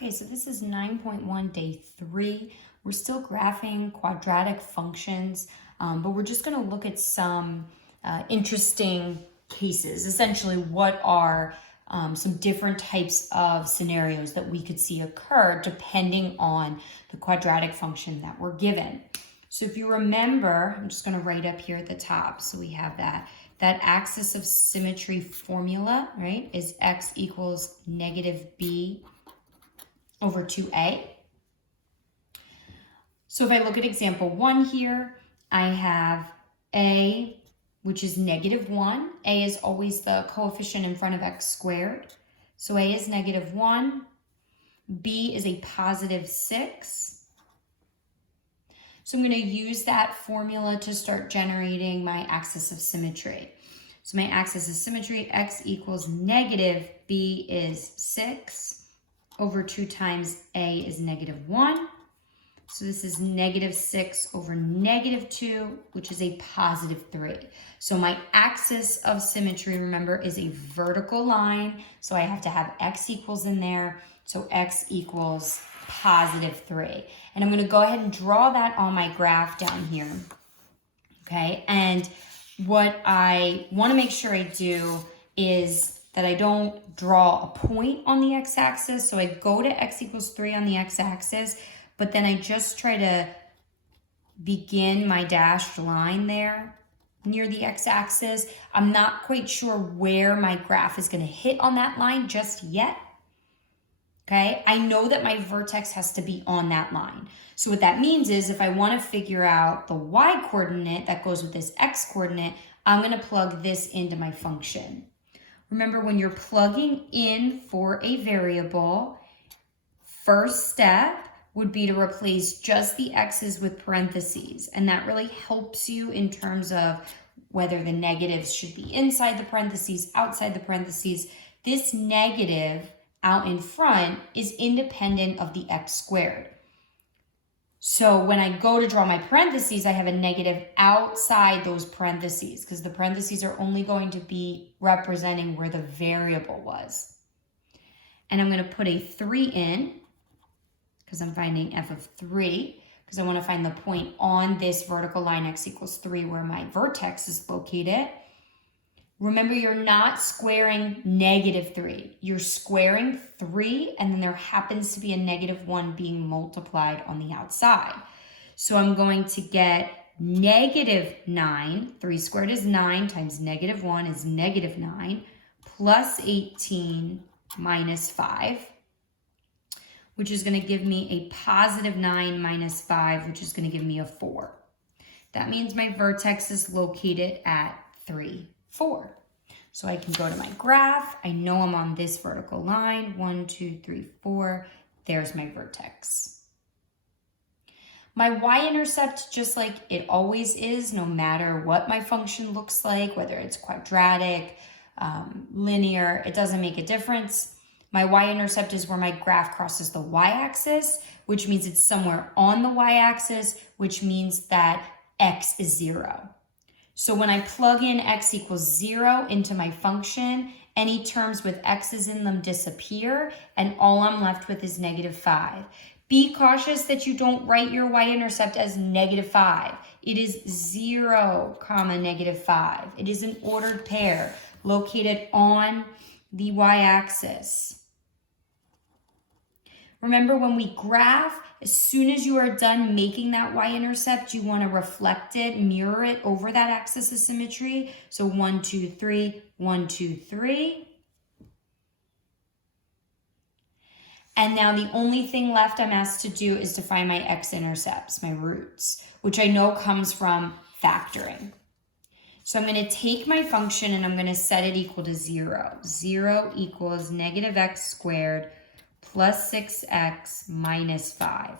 Okay, so this is 9.1, day 3. We're still graphing quadratic functions, but we're just going to look at some interesting cases. Essentially, what are some different types of scenarios that we could see occur depending on the quadratic function that we're given. So if you remember, I'm just going to write up here at the top. So we have that axis of symmetry formula, right, is x equals negative b over 2a. So if I look at example 1 here, I have a, which is negative 1. A is always the coefficient in front of x squared. So a is negative 1. B is a positive 6. So I'm going to use that formula to start generating my axis of symmetry. So my axis of symmetry, x equals negative b is 6 over 2 times a is negative 1. So this is negative 6 over negative 2, which is a positive 3. So my axis of symmetry, remember, is a vertical line. So I have to have x equals in there. So x equals positive 3. And I'm going to go ahead and draw that on my graph down here. Okay, and what I want to make sure I do is that I don't draw a point on the x-axis. So I go to x equals 3 on the x-axis, but then I just try to begin my dashed line there near the x-axis. I'm not quite sure where my graph is going to hit on that line just yet. Okay, I know that my vertex has to be on that line. So what that means is if I want to figure out the y coordinate that goes with this x coordinate, I'm going to plug this into my function. Remember, when you're plugging in for a variable, first step would be to replace just the x's with parentheses. And that really helps you in terms of whether the negatives should be inside the parentheses, outside the parentheses. This negative out in front is independent of the x squared. So when I go to draw my parentheses, I have a negative outside those parentheses because the parentheses are only going to be representing where the variable was. And I'm going to put a 3 in because I'm finding f of 3 because I want to find the point on this vertical line x equals 3 where my vertex is located. Remember, you're not squaring negative 3. You're squaring 3, and then there happens to be a negative 1 being multiplied on the outside. So I'm going to get negative 9. 3 squared is 9 times negative 1 is negative 9 plus 18 minus 5, which is going to give me a positive 9 minus 5, which is going to give me a 4. That means my vertex is located at 3, 4. So I can go to my graph. I know I'm on this vertical line. 1, 2, 3, 4. There's my vertex. My y-intercept, just like it always is, no matter what my function looks like, whether it's quadratic, linear, it doesn't make a difference. My y-intercept is where my graph crosses the y-axis, which means it's somewhere on the y-axis, which means that x is 0. So when I plug in x equals 0 into my function, any terms with x's in them disappear, and all I'm left with is negative 5. Be cautious that you don't write your y-intercept as negative 5. It is 0, negative 5. It is an ordered pair located on the y-axis. Remember, when we graph, as soon as you are done making that y-intercept, you want to reflect it, mirror it over that axis of symmetry. So 1, 2, 3, 1, 2, 3. And now the only thing left I'm asked to do is to find my x-intercepts, my roots, which I know comes from factoring. So I'm going to take my function and I'm going to set it equal to 0. 0 equals negative x squared plus 6x minus 5.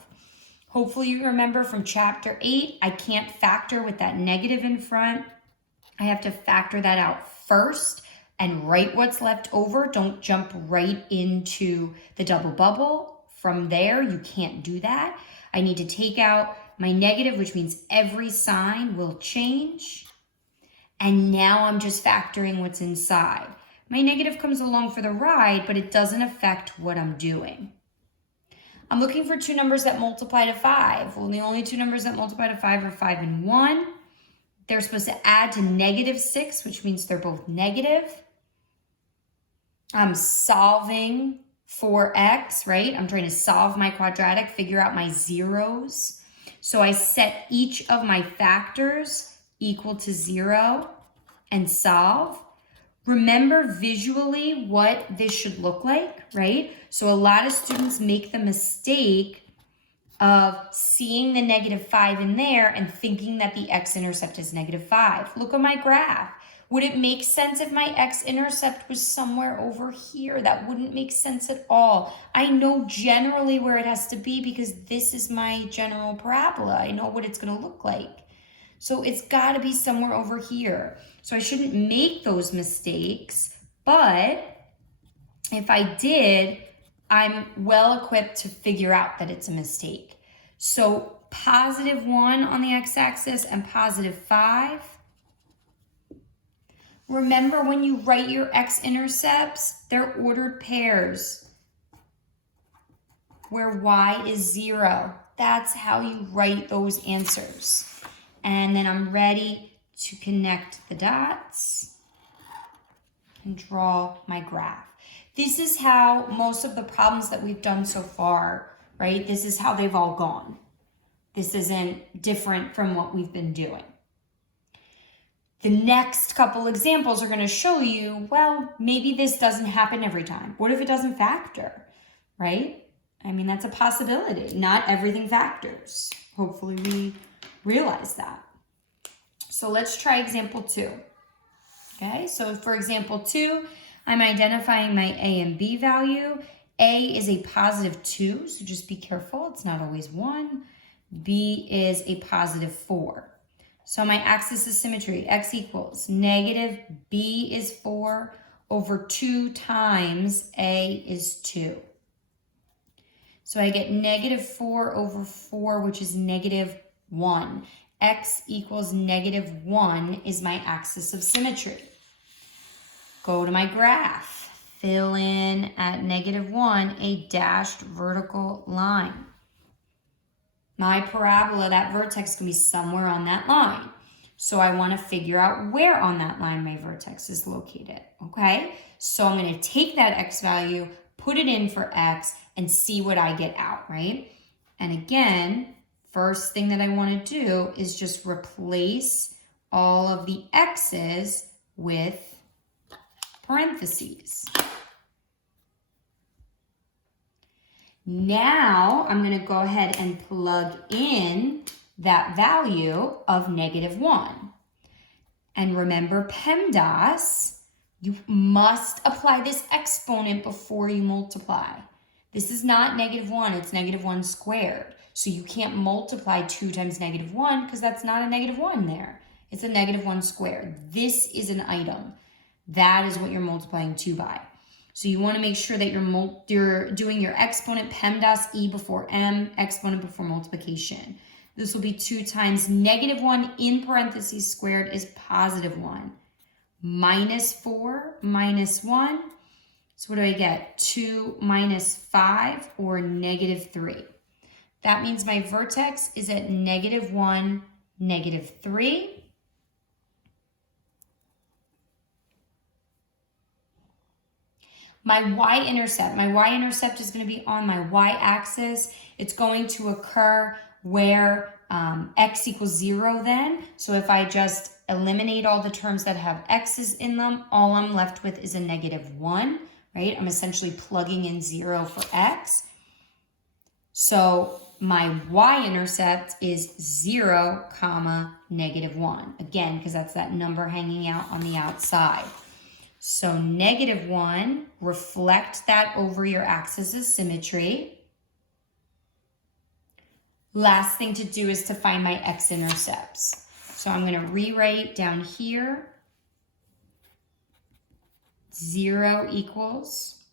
Hopefully you remember from chapter 8, I can't factor with that negative in front. I have to factor that out first and write what's left over. Don't jump right into the double bubble. From there, you can't do that. I need to take out my negative, which means every sign will change. And now I'm just factoring what's inside. My negative comes along for the ride, but it doesn't affect what I'm doing. I'm looking for two numbers that multiply to 5. Well, the only two numbers that multiply to 5 are 5 and 1. They're supposed to add to -6, which means they're both negative. I'm solving for x, right? I'm trying to solve my quadratic, figure out my zeros. So I set each of my factors equal to 0 and solve. Remember visually what this should look like, right? So a lot of students make the mistake of seeing the -5 in there and thinking that the x-intercept is -5. Look at my graph. Would it make sense if my x-intercept was somewhere over here? That wouldn't make sense at all. I know generally where it has to be because this is my general parabola. I know what it's going to look like. So it's got to be somewhere over here. So I shouldn't make those mistakes, but if I did, I'm well equipped to figure out that it's a mistake. So +1 on the x-axis and +5. Remember when you write your x-intercepts, they're ordered pairs where y is 0. That's how you write those answers. And then I'm ready to connect the dots and draw my graph. This is how most of the problems that we've done so far, right? This is how they've all gone. This isn't different from what we've been doing. The next couple examples are going to show you, well, maybe this doesn't happen every time. What if it doesn't factor, right? I mean, that's a possibility. Not everything factors. Hopefully we realize that. So let's try example 2. Okay, so for example 2, I'm identifying my A and B value. A is a +2, so just be careful. It's not always 1. B is a +4. So my axis of symmetry, x equals negative b is 4 over 2 times a is 2. So I get -4 over 4, which is -1. X equals -1 is my axis of symmetry. Go to my graph. Fill in at -1 a dashed vertical line. My parabola, that vertex, can be somewhere on that line. So I want to figure out where on that line my vertex is located, okay? So I'm going to take that x value, put it in for x, and see what I get out, right? And again, first thing that I want to do is just replace all of the x's with parentheses. Now I'm going to go ahead and plug in that value of -1. And remember PEMDAS, you must apply this exponent before you multiply. This is not -1, it's -1 squared. So you can't multiply 2 times -1 because that's not a -1 there. It's a -1 squared. This is an item. That is what you're multiplying 2 by. So you want to make sure that you're doing your exponent PEMDAS E before M, exponent before multiplication. This will be 2 times -1 in parentheses squared is +1. -4 minus 1. So what do I get? 2 minus 5 or -3. That means my vertex is at -1, -3. My y-intercept is going to be on my y-axis. It's going to occur where x equals 0 then. So if I just eliminate all the terms that have x's in them, all I'm left with is a -1, right? I'm essentially plugging in 0 for x. So my y-intercept is 0, -1. Again, because that's that number hanging out on the outside. So -1, reflect that over your axis of symmetry. Last thing to do is to find my x-intercepts. So I'm going to rewrite down here. 0 equals.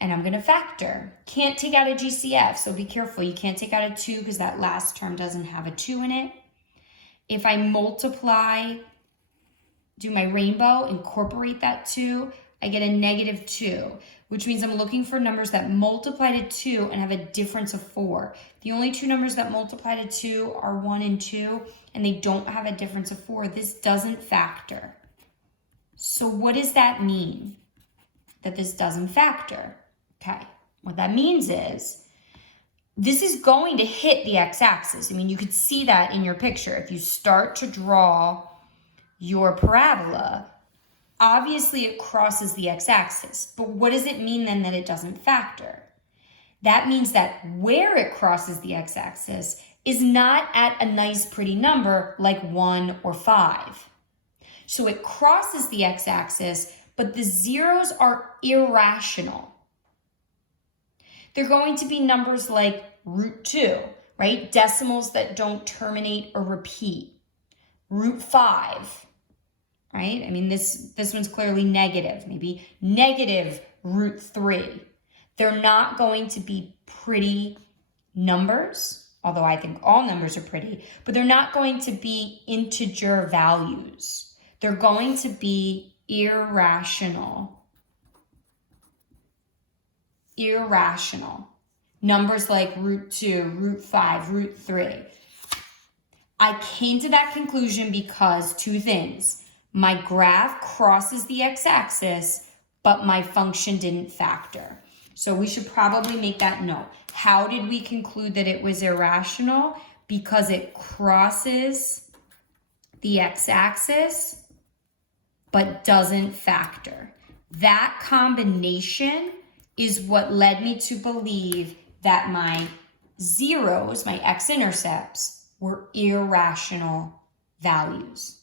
And I'm going to factor. Can't take out a GCF, so be careful. You can't take out a 2 because that last term doesn't have a 2 in it. If I multiply, do my rainbow, incorporate that 2, I get a negative 2, which means I'm looking for numbers that multiply to 2 and have a difference of 4. The only two numbers that multiply to 2 are 1 and 2, and they don't have a difference of 4. This doesn't factor. So what does that mean? That this doesn't factor. Okay, what that means is this is going to hit the x-axis. I mean, you could see that in your picture. If you start to draw your parabola, obviously it crosses the x-axis. But what does it mean then that it doesn't factor? That means that where it crosses the x-axis is not at a nice pretty number like 1 or 5. So it crosses the x-axis, but the zeros are irrational. They're going to be numbers like root 2, right? Decimals that don't terminate or repeat. Root 5, right? I mean, this one's clearly negative, maybe negative root 3. They're not going to be pretty numbers, although I think all numbers are pretty, but they're not going to be integer values. They're going to be irrational. Irrational. Numbers like root 2, root 5, root 3. I came to that conclusion because two things. My graph crosses the x-axis, but my function didn't factor. So we should probably make that note. How did we conclude that it was irrational? Because it crosses the x-axis, but doesn't factor. That combination is what led me to believe that my zeros, my x-intercepts, were irrational values.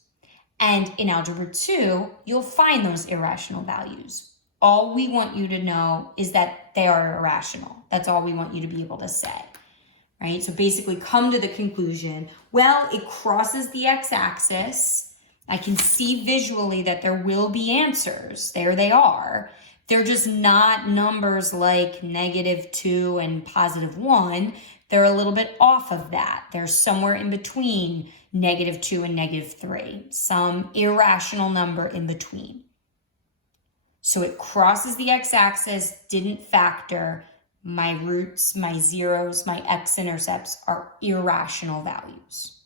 And in Algebra 2, you'll find those irrational values. All we want you to know is that they are irrational. That's all we want you to be able to say, right? So basically come to the conclusion, well, it crosses the x-axis. I can see visually that there will be answers. There they are. They're just not numbers like -2 and +1. They're a little bit off of that. They're somewhere in between -2 and -3. Some irrational number in between. So it crosses the x-axis, didn't factor. My roots, my zeros, my x-intercepts are irrational values.